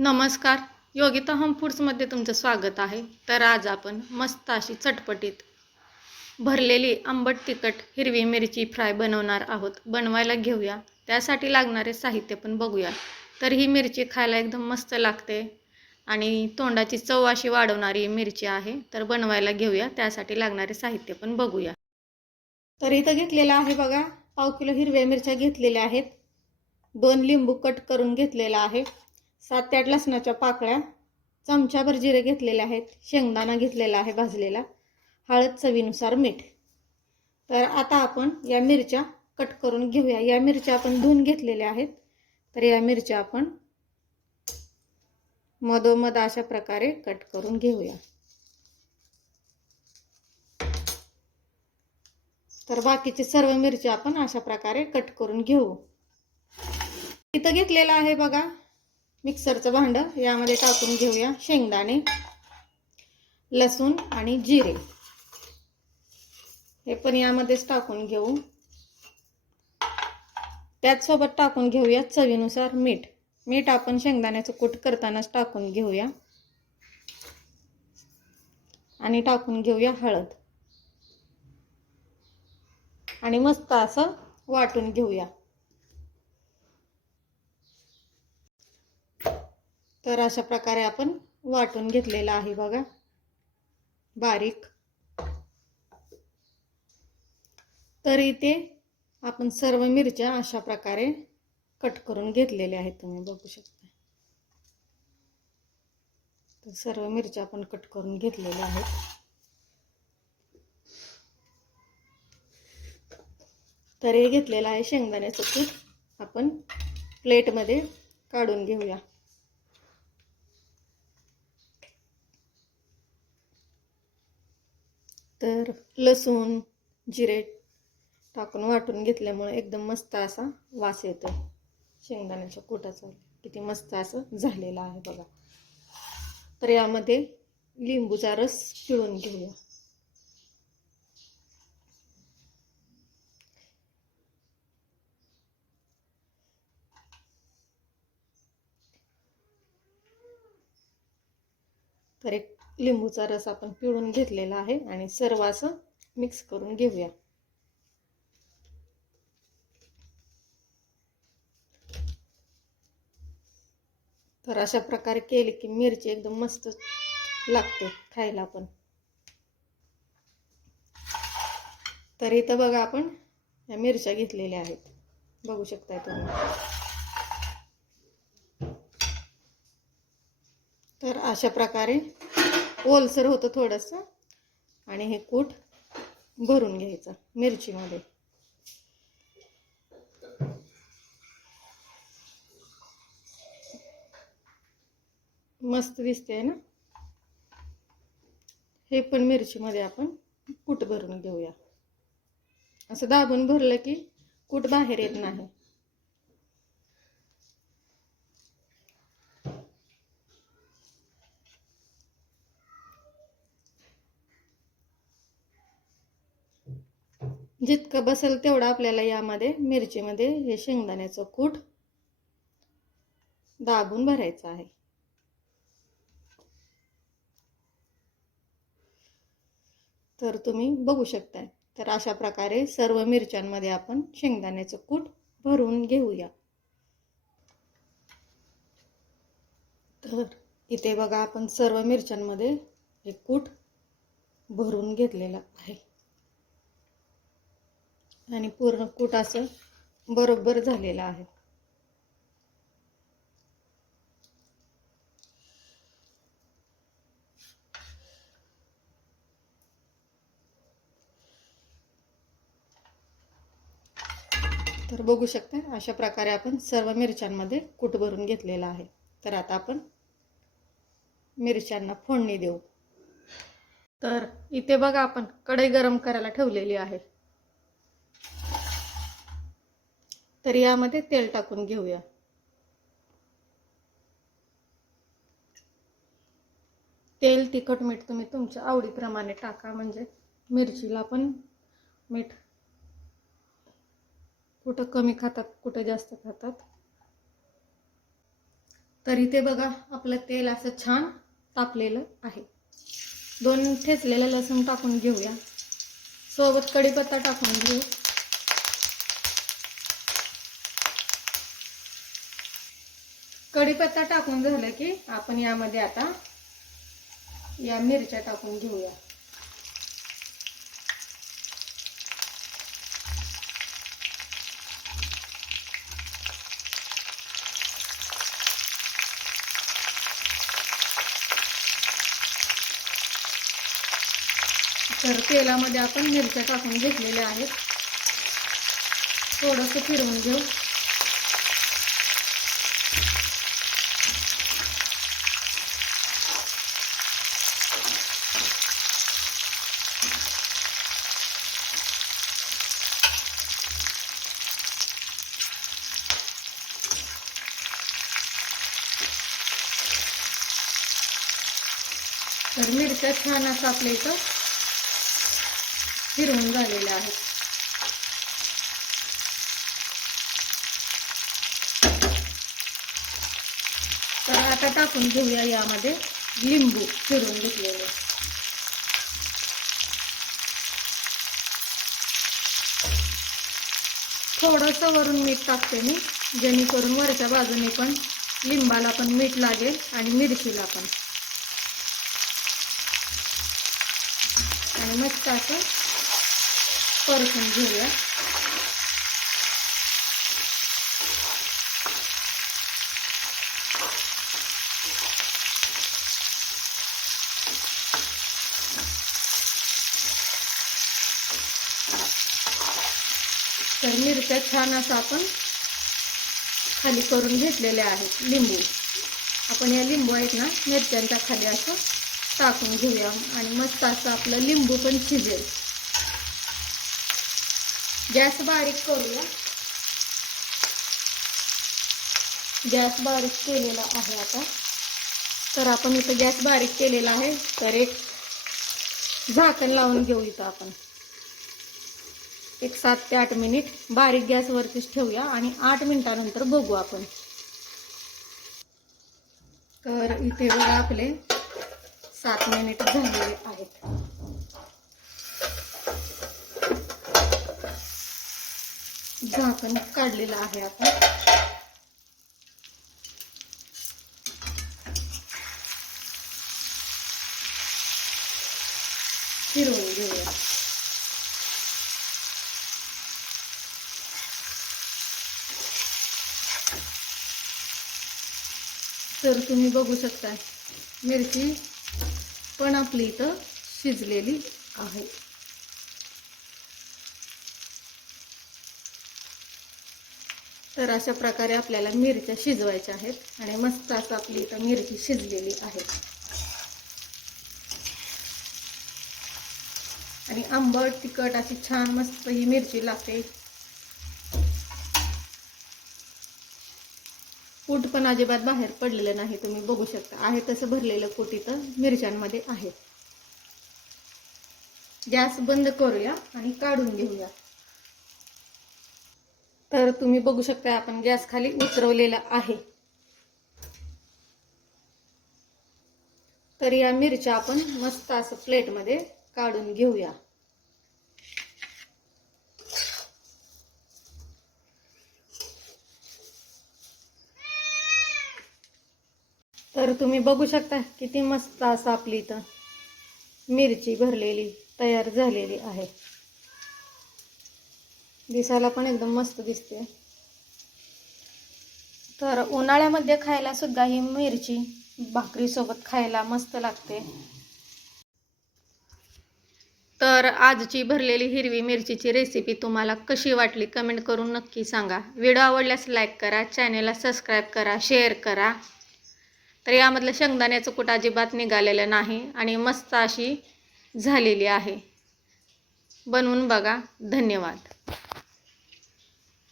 नमस्कार. योगिता होम फूड्समध्ये तुमचं स्वागत आहे. तर आज आपण मस्त अशी चटपटीत भरलेली आंबट तिखट हिरवी मिरची फ्राय बनवणार आहोत. बनवायला घेऊया. त्यासाठी लागणारे साहित्य पण बघूया. तर ही मिरची खायला एकदम मस्त लागते आणि तोंडाची चव अशी वाढवणारी मिरची आहे. तर बनवायला घेऊया. त्यासाठी लागणारे साहित्य पण बघूया. तर इथं घेतलेलं आहे बघा. पाव किलो हिरव्या मिरच्या घेतलेल्या आहेत. दोन लिंबू कट करून घेतलेला आहे. सात ते आठ लसणाच्या पाकळ्या चमच्याभर जिरे घेतलेले आहेत शेंगदाणा घेतलेला आहे भाजलेला हळद चवीनुसार मीठ. तर आता आपण या मिरच्या कट करून घेऊया. या मिरच्या आपण धुवून घेतलेल्या आहेत. तर या मिरच्या आपण मधोमध अशा प्रकारे कट करून घेऊया. तर बाकीचे सर्व मिरच्या आपण अशा प्रकारे कट करून घेऊ. इथं घेतलेलं आहे बघा मिक्सरचं भांडं यामध्ये टाकून घेऊया शेंगदाणे लसूण आणि जिरे. हे पण यामध्येच टाकून घेऊ. त्याचसोबत टाकून घेऊया चवीनुसार मीठ. मीठ आपण शेंगदाण्याचं कूट करतानाच टाकून घेऊया. आणि टाकून घेऊया हळद. आणि मस्त असं वाटून घेऊया. तर अशा प्रकारे आपण वाटून घेतलेलं आहे बघा. बारीक. तर इथे आपण सर्व मिरच्या अशा प्रकारे कट करून घेतलेल्या आहेत तुम्ही बघू शकता. तर सर्व मिरच्या आपण कट करून घेतलेल्या आहेत. तर हे घेतलेलं आहे शेंगदाण्याचं पीठ. आपण प्लेटमध्ये काढून घेऊया. तर लसूण जिरे टाकून वाटून घेतल्यामुळे एकदम मस्त असा वास येतो शेंगदाण्याच्या कुटाचा किती मस्त असं झालेलं आहे बघा. तर यामध्ये लिंबूचा रस पिळून घेऊया. तर एक लिंबूचा रस आपण पिळून घेतलेला आहे आणि सर्व असं मिक्स करून घेऊया. तर अशा प्रकारे केली की मिरची एकदम मस्त लागते खायला पण. तर इथं बघा आपण या मिरच्या घेतलेल्या आहेत. बघू शकताय तुम्ही. तर अशा प्रकारे ओलसर होतं थोडंसं. आणि हे कूट भरून घ्यायचं मिरचीमध्ये. मस्त दिसते ना? हे पण मिरचीमध्ये आपण कूट भरून घेऊया. असं दाबून भरलं की कूट बाहेर येत नाही. जितकं बसेल तेवढं आपल्याला यामध्ये मिरचीमध्ये हे शेंगदाण्याचं कूट दाबून भरायचं आहे. तर तुम्ही बघू शकताय. तर अशा प्रकारे सर्व मिरच्यांमध्ये आपण शेंगदाण्याचं कूट भरून घेऊया. तर इथे बघा आपण सर्व मिरच्यांमध्ये हे कूट भरून घेतलेलं आहे. आणि पूर्ण कूट असं बरोबर झालेलं आहे. तर बघू शकता अशा प्रकारे आपण सर्व मिरच्यांमध्ये कूट भरून घेतलेला आहे. तर आता आपण मिरच्यांना फोडणी देऊ. तर इथे बघा आपण कढई गरम करायला ठेवलेली आहे. तर यामध्ये तेल टाकून घेऊया. तेल तिखट मीठ तुम्ही तुमच्या आवडीप्रमाणे टाका. म्हणजे मिरचीला पण मीठ कुठं कमी खातात कुठं जास्त खातात. तर इथे बघा आपलं तेल असं छान तापलेलं आहे. दोन ठेचलेलं लसूण टाकून घेऊया. सोबत कढीपत्ता टाकून घेऊ. कढीपत्ता टाकून झालं की आपण यामध्ये आता या मिरच्या टाकून घेऊया. तर तेलामध्ये आपण मिरच्या टाकून घेतलेल्या आहेत. थोडंसं फिरवून घेऊ. तर मिरच्या छान असं आपल्या इथं फिरवून झालेल्या आहेत. तर आता टाकून घेऊया यामध्ये लिंबू फिरून घेतलेले. थोडंसं वरून मीठ टाकते मी जेणेकरून वरच्या बाजूने पण लिंबाला पण मीठ लागेल आणि मिरचीला पण. आणि मस्त असं परतून घेऊया. तर मिरच्या छान असं आपण खाली करून घेतलेल्या आहेत. लिंबू. आपण या लिंबू आहेत ना मिरच्यांच्या खाली असं टाकून घेऊया आणि मस्त असं आपलं लिंबू पण शिजेल. गॅस बारीक करूया. गॅस बारीक केलेला आहे आता. तर आपण इथं गॅस बारीक केलेला आहे. तर एक झाकण लावून घेऊ इथं आपण. एक सात ते आठ मिनिट बारीक गॅसवरतीच ठेवूया आणि आठ मिनिटानंतर बघू आपण. तर इथे बघा आपले सात मिनिट झालेले आहेत. झाकण काढलेलं आहे आपण. फिरवून घेऊया. तर तुम्ही बघू शकता मिरची पण आपली इथं शिजलेली आहे. तर अशा प्रकारे आपल्याला मिरच्या शिजवायच्या आहेत आणि मस्त असं आपली इथं मिरची शिजलेली आहे. आणि आंबट तिखट अशी छान मस्त ही मिरची लागते. कूट पण अजिबात बाहेर पडलेलं नाही तुम्ही बघू शकता. आहे तसं भरलेलं कूट इथं मिरच्यांमध्ये आहे. गॅस बंद करूया आणि काढून घेऊया. तर तुम्ही बघू शकता आपण गॅस खाली उतरवलेला आहे. तर या मिरच्या आपण मस्त असं प्लेटमध्ये काढून घेऊया. तर तुम्ही बघू शकता किती मस्त असं आपली इथं मिरची भरलेली तयार झालेली आहे. दिसायला पण एकदम मस्त दिसते. तर उन्हाळ्यामध्ये खायला सुद्धा ही मिरची भाकरीसोबत खायला मस्त लागते. तर आजची भरलेली हिरवी मिरचीची रेसिपी तुम्हाला कशी वाटली कमेंट करून नक्की सांगा. व्हिडिओ आवडल्यास लाईक करा चॅनेलला सबस्क्राईब करा शेअर करा. तर यामधलं शेंगदाण्याचं कुठ अजिबात निघालेलं नाही आणि मस्त अशी झालेली आहे. बनवून बघा. धन्यवाद.